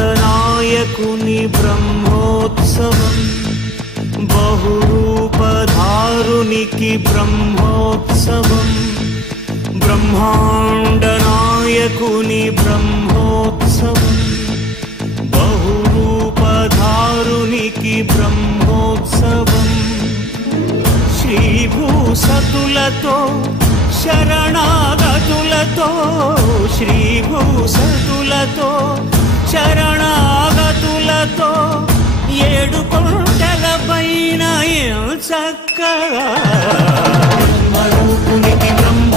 బ్రహ్మాండనాయకుని బ్రహ్మోత్సవం, బహురూపధారునికి బ్రహ్మోత్సవం. బ్రహ్మాండనాయకుని బ్రహ్మోత్సవం, బహురూపధారునికి బ్రహ్మోత్సవం. శ్రీభూసతులతో శరణాగతులతో, శ్రీభూసతులతో శరణాగతులతో, ఏడు కొండల పైన చక్కగా బ్రహ్మరూపునికి బ్రహ్మ